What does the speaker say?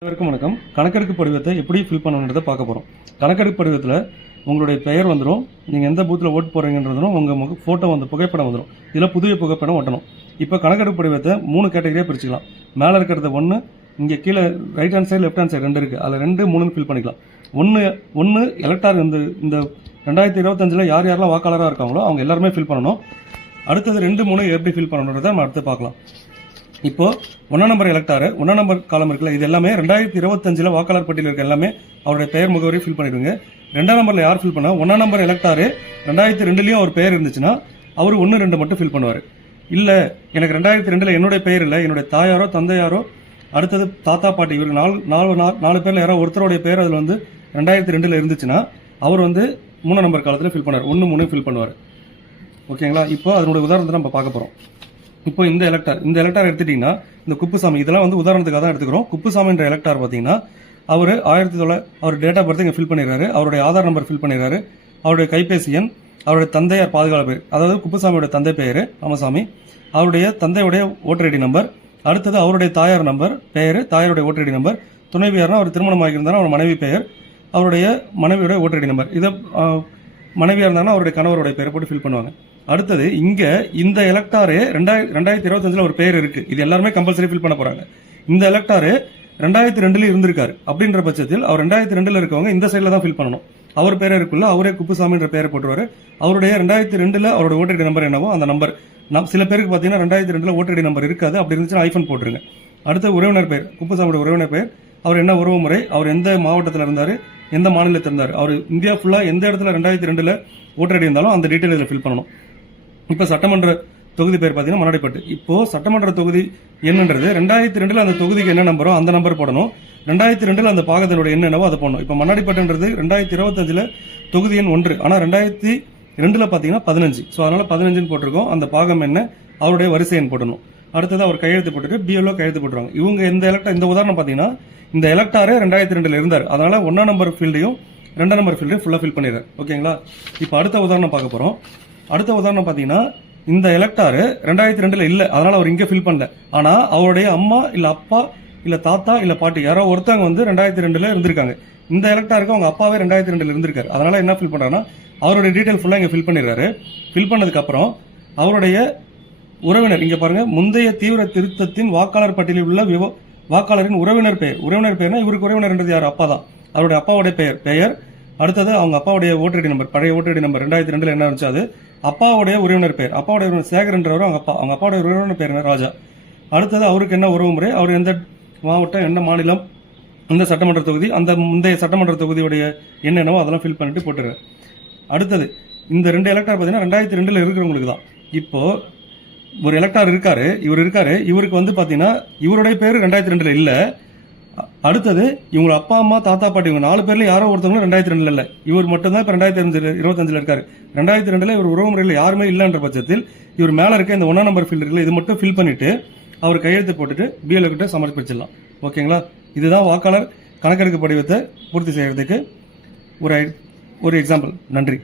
அனைவருக்கும் வணக்கம். கணக்கெடுப்பு படிவத்தை எப்படி ஃபில் பண்ணணுன்றதை பார்க்க போகிறோம். கணக்கெடுப்பு படிவத்தில் உங்களுடைய பெயர் வந்துடும், நீங்கள் எந்த பூத்தில் ஓட்டு போடுறீங்கன்றதும் உங்கள் ஃபோட்டோ வந்து புகைப்படம் வந்துடும். இதில் புதிய புகைப்படம் ஒட்டணும். இப்போ கணக்கெடுப்பு படிவத்தை 3 கேட்டகரியாக பிரிச்சுக்கலாம். மேலே இருக்கிறது 1, இங்கே கீழே right hand side left hand side 2 இருக்குது. அதில் 2, 3 ஃபில் பண்ணிக்கலாம். ஒன்று எலக்டார் இந்த 2025 யார் யாரெல்லாம் வாக்காளராக இருக்காங்களோ அவங்க எல்லாருமே ஃபில் பண்ணணும். அடுத்தது 2, 3 எப்படி ஃபில் பண்ணணுன்றதை நம்ம அடுத்து பார்க்கலாம். இப்போ 1 நம்பர் எலக்டாரு 1 நம்பர் காலம் இருக்குல்ல, இது எல்லாமே 2025 வாக்காளர் பட்டியல் இருக்க எல்லாமே அவருடைய பெயர் முகவரி ஃபில் பண்ணிடுங்க. 2ஆம் நம்பர்ல யார் ஃபில் பண்ணா 1 நம்பர் எலக்டாரு 2002லயும் அவர் பெயர் இருந்துச்சுன்னா அவர் 1, 2 மட்டும் ஃபில் பண்ணுவார். இல்ல எனக்கு 2002ல என்னுடைய பெயர் இல்லை, என்னுடைய தாயாரோ தந்தையாரோ அடுத்தது தாத்தா பாட்டி இவருக்கு 4 பேர்ல யாரோ ஒருத்தருடைய பெயர் அதில் வந்து 2002ல இருந்துச்சுன்னா அவர் வந்து 3 நம்பர் காலத்தில் ஃபில் பண்ணுவார். 1, 3 ஃபில் பண்ணுவார். ஓகேங்களா? இப்போ அதனுடைய உதாரணத்தை நம்ம பார்க்க போறோம். இப்போ இந்த எலக்டார் எடுத்துட்டீங்கன்னா இந்த குப்புசாமி இதெல்லாம் வந்து உதாரணத்துக்காக தான் எடுத்துக்கிறோம். குப்புசாமின்ற எலக்டார் பார்த்தீங்கன்னா அவர் அவர் டேட் ஆஃப் பர்த் இங்கே ஃபில் பண்ணிடுறாரு, அவருடைய ஆதார் நம்பர் ஃபில் பண்ணிடுறாரு, அவருடைய கைபேசி எண், அவருடைய தந்தையார் பாதுகாப்பு பேர், அதாவது குப்புசாமியோட தந்தை பெயர் ராமசாமி, அவருடைய தந்தையுடைய ஓட்டர் ஐடி நம்பர், அடுத்தது அவருடைய தாயார் நம்பர் பெயர், தாயாருடைய ஓட்டர் ஐடி நம்பர், துணைவியார்னா அவர் திருமணம் ஆகியிருந்தாலும் அவர் மனைவி பெயர், அவருடைய மனைவியுடைய ஓட்டர் ஐடி நம்பர், இதை மனைவியாக இருந்தாங்கன்னா அவருடைய கணவருடைய பெயரை போட்டு ஃபில் பண்ணுவாங்க. அடுத்தது இங்க இந்த எலக்டாரு 2025 ஒரு பெயர் இருக்கு, இது எல்லாருமே கம்பல்சரி ஃபில் பண்ண போறாங்க. இந்த எலக்டாரு 2002 இருந்திருக்காரு அப்படின்ற பட்சத்தில் அவர் 2002 இருக்கவங்க இந்த சைட்ல தான் ஃபில் பண்ணணும். அவர் பேரே இருக்குல்ல, அவரே குப்புசாமின்ற பெயரை போட்டுருவாரு. அவருடைய 2002 அவரோட ஓட்டர் ஐடி நம்பர் என்னவோ அந்த நம்பர், சில பேருக்கு பாத்தீங்கன்னா 2002 ஓட்டர் ஐடி நம்பர் இருக்காது, அப்படி இருந்துச்சுன்னா ஐஃபன் போட்டுருங்க. அடுத்த உறவினர் பெயர், குப்புசாமியோட உறவினர் பெயர், அவர் என்ன உறவு முறை, அவர் எந்த மாவட்டத்தில் இருந்தாரு, எந்த மாநிலத்தில் இருந்தார், அவர் இந்தியா ஃபுல்லா எந்த இடத்துல 2002 ஓட்டர் ஐடி இருந்தாலும் அந்த டீட்டெயில் இதில் ஃபில் பண்ணணும். இப்ப சட்டமன்ற தொகுதி பேர் பாத்தீங்கன்னா மண்ணாடிப்பட்டு. இப்போ சட்டமன்ற தொகுதி என்னன்றது 2002 அந்த தொகுதிக்கு என்ன நம்பரோ அந்த நம்பர் போடணும். 2002 அந்த பாகத்தினுடைய என்னவோ அதை போடணும். இப்ப மண்ணாடிப்பட்டுன்றது 2025 தொகுதி எண் 1, ஆனா 2002 பாத்தீங்கன்னா 15. ஸோ அதனால 15 போட்டிருக்கோம். அந்த பாகம் என்ன, அவருடைய வரிசை எண் போடணும். அடுத்தது அவர் கையெழுத்து போட்டுட்டு பிஎல்ஓ கையெழுத்து போட்டுருவாங்க. இவங்க இந்த உதாரணம் பாத்தீங்கன்னா இந்த எலக்டாரே 2002 இருந்தார், அதனால 1ஆம் நம்பர் ஃபீல்டையும் 2ஆம் நம்பர் ஃபீல்டையும் ஃபுல்லா ஃபில் பண்ணிடுறாரு. ஓகேங்களா? இப்ப அடுத்த உதாரணம் பார்க்க போறோம். அடுத்த உதாரணம் பாத்தீங்கன்னா இந்த எலக்டாரு 2002 இல்ல, அதனால அவர் இங்க ஃபில் பண்ணல. ஆனா அவருடைய அம்மா இல்ல அப்பா இல்ல தாத்தா இல்ல பாட்டி யாரோ ஒருத்தவங்க வந்து 2002 இருந்திருக்காங்க. இந்த எலக்டாருக்கு அவங்க அப்பாவே 2002 இருந்திருக்காரு. அதனால என்ன ஃபில் பண்றாருன்னா அவருடைய டீடைல் ஃபுல்லா இங்க ஃபில் பண்ணிடுறாரு. ஃபில் பண்ணதுக்கு அப்புறம் அவருடைய உறவினர் இங்க பாருங்க, முந்தைய தீவிர திருத்தத்தின் வாக்காளர் பட்டியலில் உள்ள வாக்காளரின் உறவினர் பெயர்னா இவருக்கு உறவினர்ன்றது யார், அப்பா தான். அவருடைய அப்பாவுடைய பெயர், அடுத்தது அவங்க அப்பாவுடைய ஓட்டர் ஐடி நம்பர், பழைய ஓட்டர் ஐடி நம்பர் 2002 என்ன இருந்துச்சு அது, அப்பாவுடைய உறவினர் பெயர், அப்பாவுடைய உறவினர் சேகர்ன்றவர் அவங்க அப்பாவுடைய உறவினர் பெயர் ராஜா. அடுத்தது அவருக்கு என்ன உறவு முறை, அவர் எந்த மாவட்டம் என்ன மாநிலம், இந்த சட்டமன்ற தொகுதி, அந்த முந்தைய சட்டமன்ற தொகுதியுடைய என்னென்னவோ அதெல்லாம் ஃபில் பண்ணிட்டு போட்டுருக்காரு. அடுத்தது இந்த 2 எலக்டார் பார்த்தீங்கன்னா 2002 இருக்கிறவங்களுக்கு தான். இப்போ ஒரு எலக்டார் இருக்காரு, இவருக்கு வந்து பாத்தீங்கன்னா இவருடைய பேரு 2002 இல்ல. அடுத்தது இவங்க அப்பா அம்மா தாத்தா பாட்டி இவங்க 4 பேர்ல யாரோ ஒருத்தவங்க 2002 இல்ல, இவர் மட்டும் தான் இப்ப 2025 இருக்காரு. 2002 இவர் உறவு முறையில் யாருமே இல்லன்ற பட்சத்தில் இவர் மேல இருக்க இந்த 1ஆம் நம்பர் ஃபீல்ட் இருக்குல்ல, இது மட்டும் ஃபில் பண்ணிட்டு அவர் கையெழுத்து போட்டுட்டு பிஎல்ஓ கிட்ட சமர்ப்பிச்சிடலாம். ஓகேங்களா? இதுதான் வாக்காளர் கணக்கெடுப்பு படிவத்தை பூர்த்தி செய்யறதுக்கு ஒரு எக்ஸாம்பிள். நன்றி.